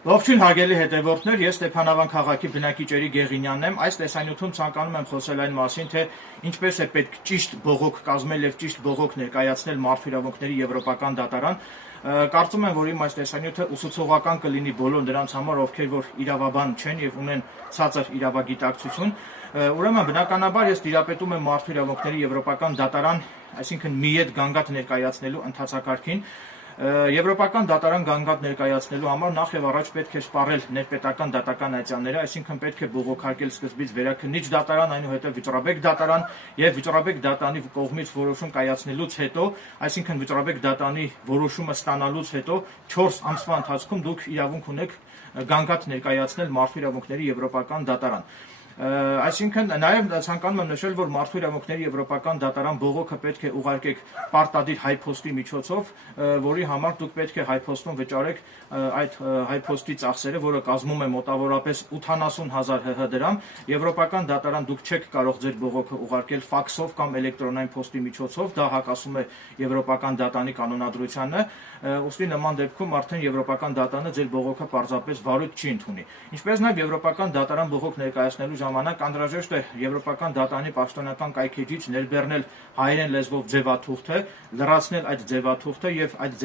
Ողջույն հարգելի հետևորդներ, ես Ստեփանավան քաղաքի բնակիչների Գեղինյանն եմ։ Այս տեսանյութում ցանկանում եմ խոսել այն մասին, թե ինչպես է պետք ճիշտ բողոք կազմել եւ ճիշտ բողոք ներկայացնել Մարդու իրավունքների Եվրոպական դատարան։ Կարծում եմ, որ իմ այս տեսանյութը ուսուցողական կլինի բոլոր նրանց համար, ովքեր որ իրավաբան չեն եւ ունեն ցածր իրավագիտակցություն։ Ուրեմն բնականաբար ես դիրապետում եմ Մարդու իրավունքների Եվրոպական դատարան, այսինքն մի ետ գանգատ ներկայացնելու ընթացակարգին։ Եվրոպական դատարան գանգատ ներկայացնելու համար նախ եւ առաջ պետք է սպառել ներպետական դատական այցանները, այսինքն պետք է բողոքարկել սկզբից վերաքննիչ դատարան, այնուհետև վճռաբեկ դատարան եւ վճռաբեկ դատանի կողմից որոշում կայացնելուց հետո, այսինքն վճռաբեկ դատանի որոշումը ստանալուց հետո 4 ամսվա ընթացքում դուք իրավունք ունեք գանգատ ներկայացնել Մարդու իրավունքների Եվրոպական դատարան։ Այսինքն նաև ցանկանում եմ նշել, որ Մարդու իրավունքների Եվրոպական դատարան բողոքը պետք է ուղարկեք պարտադիր հայփոստի միջոցով, որի համար դուք պետք է հայփոստում վճարեք այդ հայփոստի ծախսերը, որը կազմում է մոտավորապես 80,000 ՀՀ դրամ։ Եվրոպական դատարան դուք չեք կարող ձեր բողոքը ուղարկել ֆաքսով կամ էլեկտրոնային փոստի միջոցով, դա հակասում է Եվրոպական դատանի կանոնադրությանը, ուստի նման դեպքում արդեն Եվրոպական դատանը ձեր բողոքը պարզապես վարույթ չի ընդունի։ Ինչպես նաև Եվրոպական դատարան բողոք ներկայացնելու ժամանակ անհրաժեշտ է Եվրոպական դատանի պաշտոնական կայքեջից ներբեռնել հայերեն լեզվով ձևաթուղթը, լրացնել այդ ձևաթուղթը եւ այդ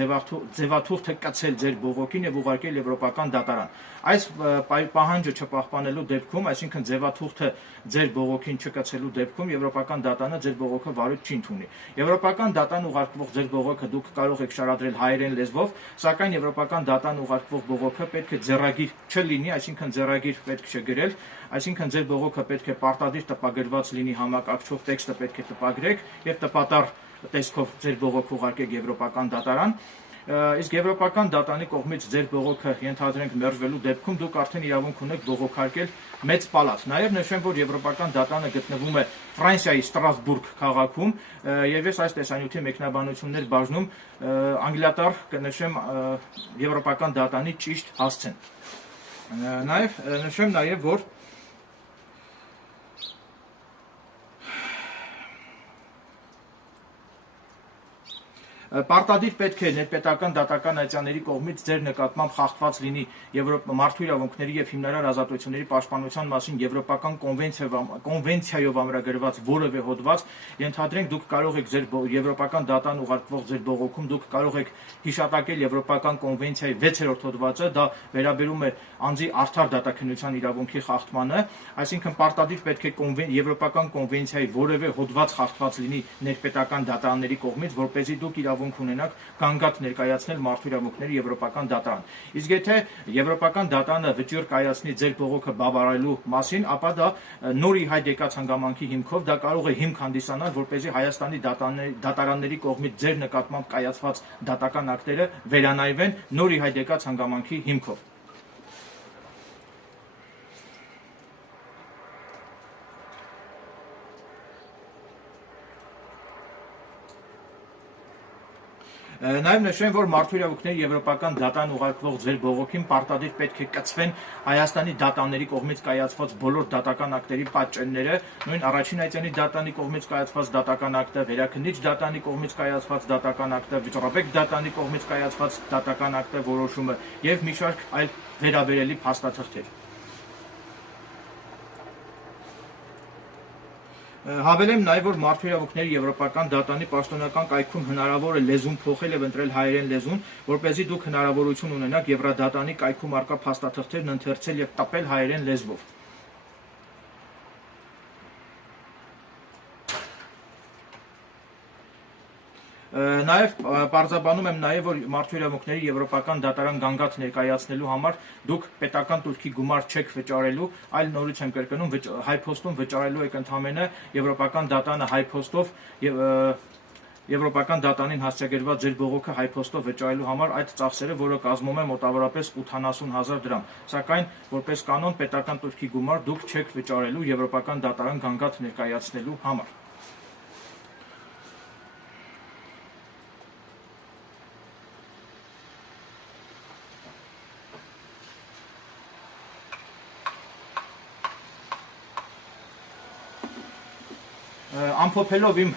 ձևաթուղթը կցել ձեր բողոքին եւ ուղարկել Եվրոպական դատարան։ Այս պահանջը չպահպանելու դեպքում, այսինքն ձևաթուղթը ձեր բողոքին չկցելու դեպքում Եվրոպական դատանը ձեր բողոքը վարույթ չի ընդունի։ Եվրոպական դատան ուղարկվող ձեր բողոքը դուք կարող եք շարադրել հայերեն լեզվով, սակայն Եվրոպական դատան ուղարկվող բողոքը պետք է ձեռագիր չլինի, այսինքն ձեռագիր պետք չէ գրել, այսինքն ձեր բողոքը պետք է պարտադիր տպագրված լինի, համակարգչով տեքստը պետք է տպագրեք եւ տպատառ տեսքով ձեր բողոքը ուղարկեք Եվրոպական դատարան։ Իսկ Եվրոպական դատանի կողմից ձեր բողոքը ենթադրենք մերժվելու դեպքում դուք արդեն իրավունք ունեք բողոքարկել մեծ պալատ։ Նաև նշեմ, որ Եվրոպական դատանը գտնվում է Ֆրանսիայի Ստրասբուրգ քաղաքում եւ ես այս տեսանյութի մեկնաբանություններ բաժնում անգլիատար կնշեմ Եվրոպական դատանի ճիշտ հասցեն։ Նաև նշեմ նաև, որ պարտադիր պետք է ներպետական դատական այցանների կողմից ձեր նկատմամբ խախտված լինի Մարդու իրավունքների եւ հիմնարար ազատությունների պաշտպանության մասին Եվրոպական կոնվենցիայով ամրագրված որևէ հոդված, ենթադրենք դուք կարող եք ձեր Եվրոպական դատան ուղարկվող ձեր բողոքում դուք կարող եք հիշատակել Եվրոպական կոնվենցիայի 6-րդ հոդվածը, դա վերաբերում է անձի արդար դատաքննության իրավունքի խախտմանը, այսինքն պարտադիր պետք է Եվրոպական կոնվենցիայի որևէ հոդված խախտված լինի ներպետական դատարանների կողմից, որպեսզի դուք իրավունք ունենաք գանգատ ներկայացնել Մարդու իրավունքների Եվրոպական դատարան։ Իսկ եթե Եվրոպական դատարանը վճիռ կայացնի ձեր բողոքը բավարարելու մասին, ապա դա նոր ի հայտ եկած հանգամանքի հիմքով դա կարող է հիմք հանդիսանալ, որպեսզի Հայաստանի դատարանների կողմից ձեր նկատմամբ կայացված դատական ակտերը վերանայվեն նոր ի հայտ եկած հանգամանքի հիմքով։ Նաև նշեմ, որ Մարդու իրավունքների Եվրոպական դատան ուղարկվող ձեր բողոքին պարտադիր պետք է կցվեն Հայաստանի դատանների կողմից կայացված բոլոր դատական ակտերի պատճենները, նույն առաջին այցանի դատանի կողմից կայացված դատական ակտը, վերաքննիչ դատանի կողմից կայացված դատական ակտը, վճռաբեկ դատանի կողմից կայացված դատական ակտը որոշումը եւ մի շարք այլ վերաբերելի փաստաթղթեր։ Հավելեմ նաև, որ Մարդու իրավունքների Եվրոպական դատանի պաշտոնական կայքում հնարավոր է լեզուն փոխել եւ ընտրել հայերեն լեզուն, որպեսզի դուք հնարավորություն ունենաք Եվրադատանի կայքում արկա փաստաթղթերն ընթերցել եւ տպել հայերեն լեզվով։ Նաև պարզաբանում եմ նաև, որ Մարդու իրավունքների Եվրոպական դատարան գանգատ ներկայացնելու համար դուք պետական տուրքի գումար չեք վճարելու, այլ նորից եմ կրկնում, հայփոստում վճարելու եք ընդամենը Եվրոպական դատանը հայփոստով Եվրոպական դատանին հասցեագրված ձեր բողոքը հայփոստով վճարելու համար այդ ծախսերը, որը կազմում է մոտավորապես 80,000 դրամ, սակայն որպես կանոն պետական տուրքի գումար դուք չեք վճարելու Եվրոպական դատարան գանգատ ներկայացնելու համար։ Ամփոփելով իմ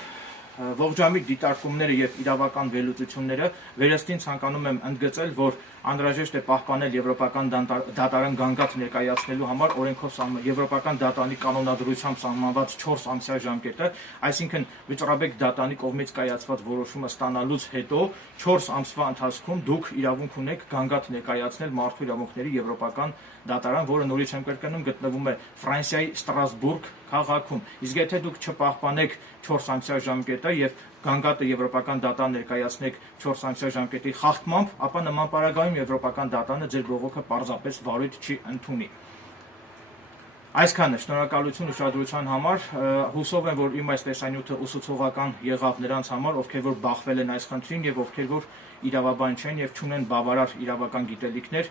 ողջամիտ դիտարկումները եւ իրավական վերլուծությունները վերստին ցանկանում եմ ընդգծել, որ անհրաժեշտ է պահպանել եվրոպական դատարան գանգատ ներկայացնելու համար օրենքով եվրոպական դատարանի կանոնադրությամբ սահմանված 4 ամսյա ժամկետը, այսինքն վճռաբեկ դատարանի կողմից կայացված որոշումը ստանալուց հետո 4 ամսվա ընթացքում դուք իրավունք ունեք գանգատ ներկայացնել մարդու իրավունքների եվրոպական դատարան, որը նորից եմ կրկնում գտնվում է Ֆրանսիայի Ստրասբուրգ քաղաքում։ Իսկ եթե դուք չպահպանեք 4 ամսյա ժամկետը եւ գանգատը եվրոպական դատարան ներկայացնեք 4 ամսյա ժամկետի խախտմամբ, ապա նման պարագայում եվրոպական դատարանը ձեր բողոքը պարզապես վարույթ չի ընդունի։ Այսքանը, շնորհակալություն ուշադրության համար, հուսով եմ, որ իմ այս տեսանյութը ուսուցողական եղավ նրանց համար, ովքեր որ բախվել են այս խնդրին եւ ովքեր որ իրավաբան չեն եւ չունեն բավարար իրավական գիտելիքներ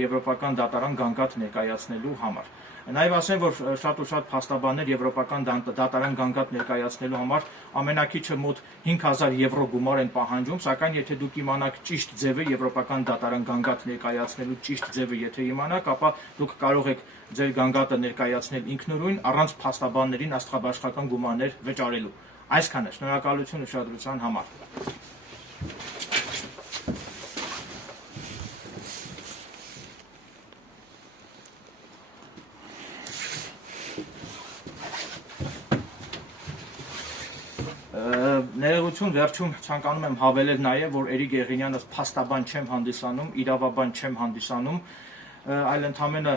եվրոպական դատարան գանգատ ներկայացնելու համար։ Նաև ասեմ, որ շատ ու շատ փաստաբաններ եվրոպական դատարան գանգատ ներկայացնելու համար ամենակիչը մոտ 5000 եվրո գումար են պահանջում, սակայն եթե դուք իմանաք ճիշտ ձևը եվրոպական դատարան գանգատ ներկայացնելու ճիշտ ձևը եթե իմանաք, ապա դուք կարող եք ձեր գանգատը ներկայացնել ինքնուրույն առանց փաստաբաններին աստղաբաշխական գումարներ վճարելու։ Այսքանը, շնորհակալություն ուշադրության համար։ Ներողություն, վերջում ցանկանում եմ հավելել նաև, որ Էրիկ Եղինյանս փաստաբան չեմ հանդիսանում, իրավաբան չեմ հանդիսանում, այլ ընդամենը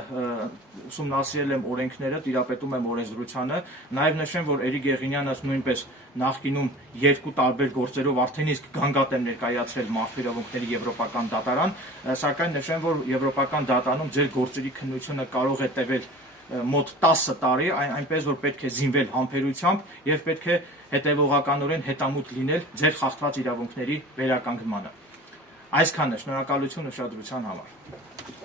ուսումնասիրել եմ օրենքները, տիրապետում եմ օրենսդրությանը։ Նաև նշեմ, որ Էրիկ Եղինյանս նույնպես նախկինում 2 տարբեր գործերով արդեն իսկ գանգատ եմ ներկայացրել մարդու իրավունքների եվրոպական դատարան, սակայն նշեմ, որ եվրոպական դատարանում ձեր գործերի քննությունը կարող է տևել մոտ 10 տարի, այնպես որ պետք է զինվել համբերությամբ եւ պետք է հետեւողականորեն հետամուտ լինել ձեր խախտված իրավունքների վերականգնմանը։ Այսքանը, շնորհակալություն ուշադրության համար։